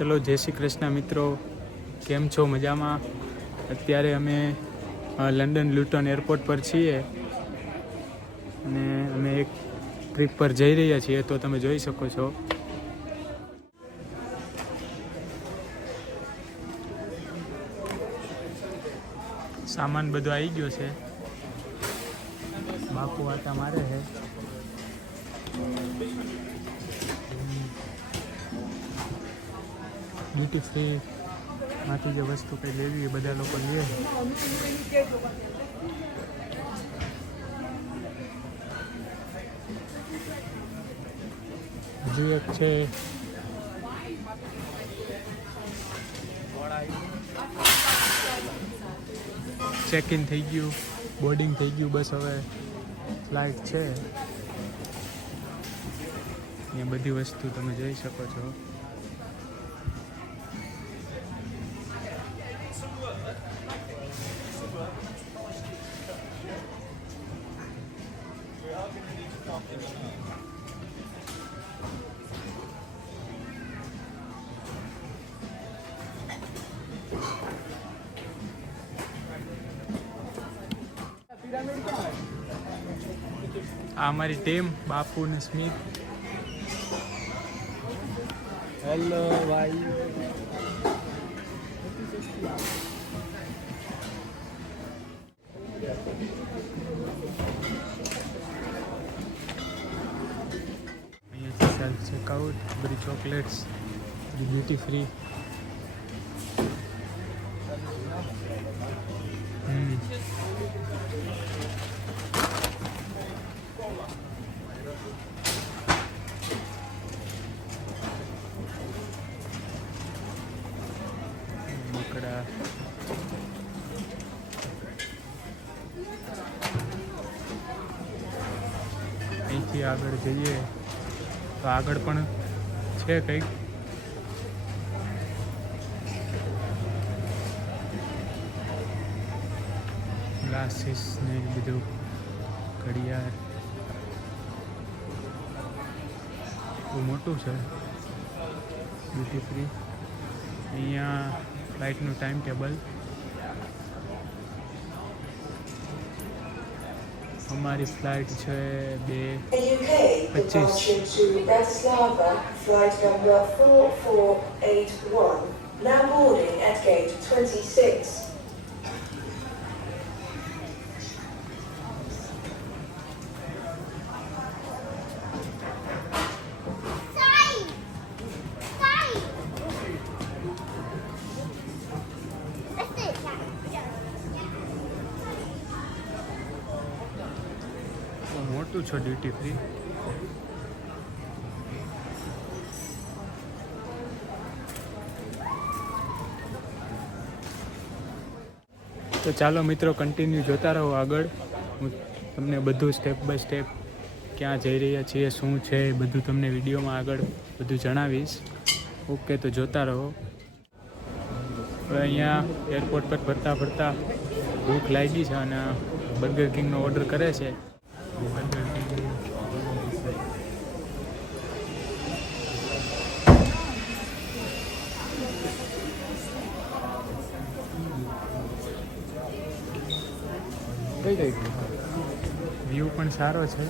ચલો જય શ્રી કૃષ્ણ મિત્રો, કેમ છો? મજામાં? અત્યારે અમે લંડન લ્યુટન એરપોર્ટ પર છીએ અને અમે એક ટ્રીપ પર જઈ રહ્યા છીએ, તો તમે જોઈ શકો છો. સામાન બધો આવી ગયો છે. બાપુ આટા મારે છે. ડ્યુટી ફ્રી માંથી જે વસ્તુ કંઈ લેવી એ બધા લોકો લે. હજુ એક છે ચેક ઇન થઈ ગયું, બોર્ડિંગ થઈ ગયું, બસ હવે ફ્લાઇટ છે. એ બધી વસ્તુ તમે જોઈ શકો છો. આ અમારી ટીમ, બાપુ ને સ્મિત. હેલો ભાઈ. અહીંયાથી સેલ્ફ ચેકઆઉટ, બધી ચોકલેટ્સ, ડ્યુટી ફ્રી. બકડા અહીંથી આગળ જઈએ તો આગળ પણ છે કંઈક. ગ્લાસીસ ને બધું, ઘડિયાળ બહુ મોટું છે. Duty free. અહીંયા ફ્લાઇટનું ટાઈમ ટેબલ. અમારી ફ્લાઇટ છે 2:25. to Bratislava, flight number 4481, now boarding at gate 26. મોટું છે ડ્યુટી ફ્રી. તો ચાલો મિત્રો, કન્ટિન્યુ જોતા રહો આગળ. હું તમને બધું સ્ટેપ બાય સ્ટેપ ક્યાં જઈ રહ્યા છીએ, શું છે, એ બધું તમને વિડીયોમાં આગળ બધું જણાવીશ. ઓકે, તો જોતા રહો. હવે અહીંયા એરપોર્ટ પર ફરતા ફરતા ભૂખ લાગી છે અને બર્ગર કિંગનો ઓર્ડર કરે છે. બર્ગર કિંગ કઈ કઈ વ્યૂ પણ સારો છે.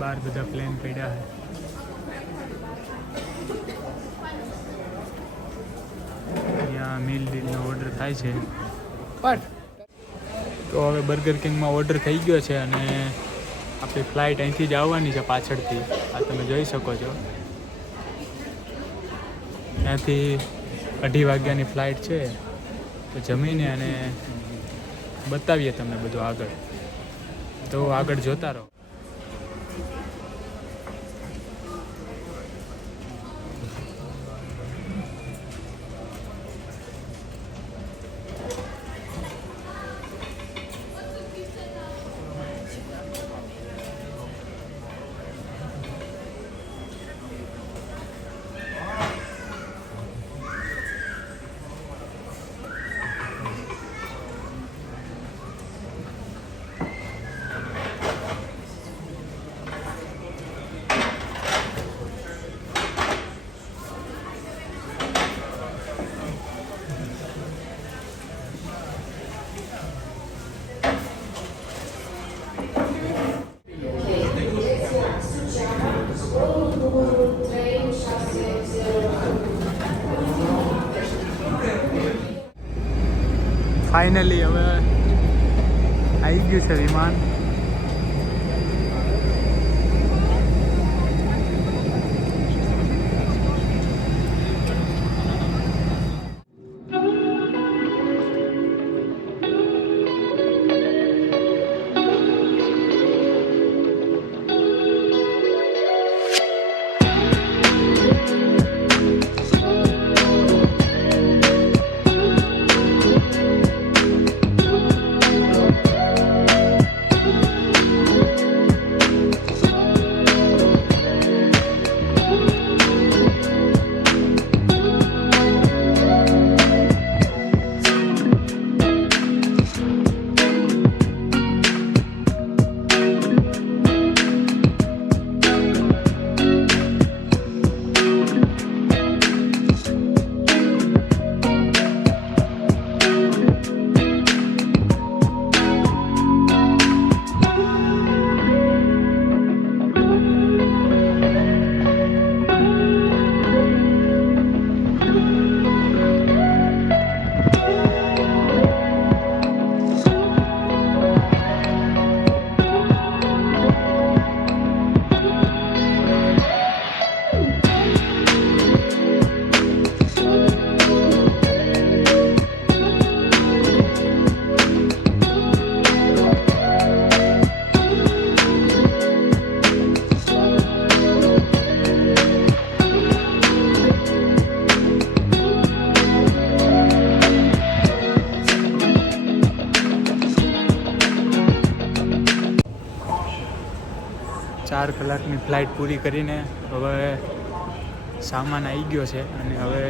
બહાર બધા પ્લેન પડ્યા છે. અહીંયા મીલ ડીલનો ઓર્ડર થાય છે. તો હવે બર્ગર કિંગમાં ઓર્ડર થઈ ગયો છે અને આપણી ફ્લાઇટ અહીંથી જ આવવાની છે પાછળથી. આ તમે જોઈ શકો છો. ત્યાંથી 2:30 વાગ્યાની ફ્લાઇટ છે. તો જમીને અને બતાવીએ તમને બધું આગળ. તો આગળ જોતા રહો. ફાઇનલી હવે આવી ગયું છે વિમાન. ચાર કલાકની ફ્લાઇટ પૂરી કરીને હવે સામાન આવી ગયો છે અને હવે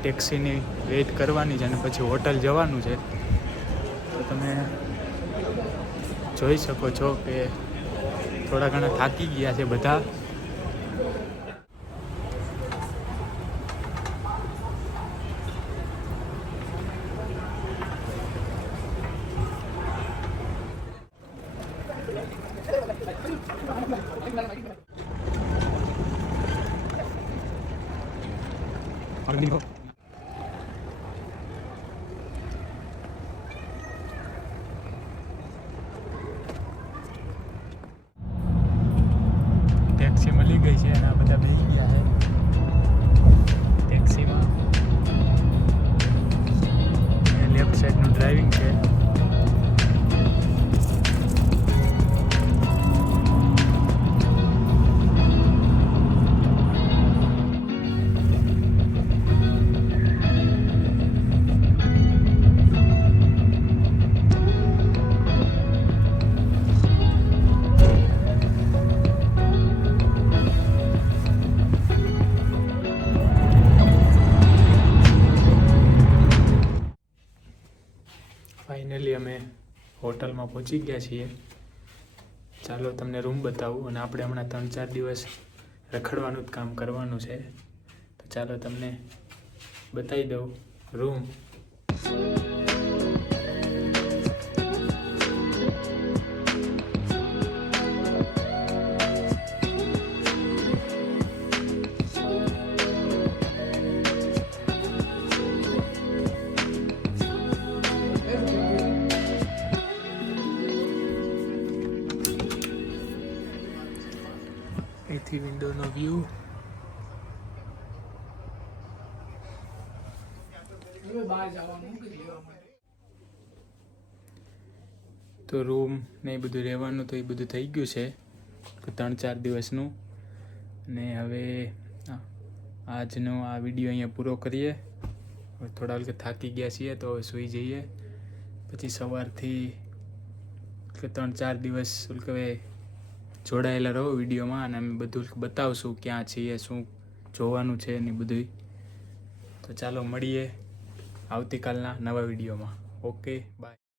ટેક્સીની વેઇટ કરવાની છે અને પછી હોટલ જવાનું છે. તો તમે જોઈ શકો છો કે થોડા ઘણા થાકી ગયા છે બધા. ટેક્સી મળી ગઈ છે અને આ બધા બેસી ગયા છે ટેક્સીમાં. લેફ્ટ સાઈડનું ડ્રાઇવિંગ છે. ફાઇનલી અમે હોટલમાં પહોંચી ગયા છીએ. ચાલો તમને રૂમ બતાવું. અને આપણે હમણાં 3-4 દિવસ રખડવાનું જ કામ કરવાનું છે. તો ચાલો તમને બતાવી દઉં રૂમ. અહીંથી વિન્ડોનો વ્યૂ. તો રૂમ ને એ બધું રહેવાનું તો એ બધું થઈ ગયું છે 3-4 દિવસનું. અને હવે આજનો આ વિડીયો અહીંયા પૂરો કરીએ. થોડા વખત થાકી ગયા છીએ તો હવે સૂઈ જઈએ. પછી સવારથી 3-4 દિવસ કહેવાય જોડાયેલા રહો વિડીયોમાં અને અમે બધું બતાવશું ક્યાં છીએ, શું જોવાનું છે ને બધું. તો ચાલો મળીએ આવતીકાલના નવા વિડીયોમાં. Okay, by.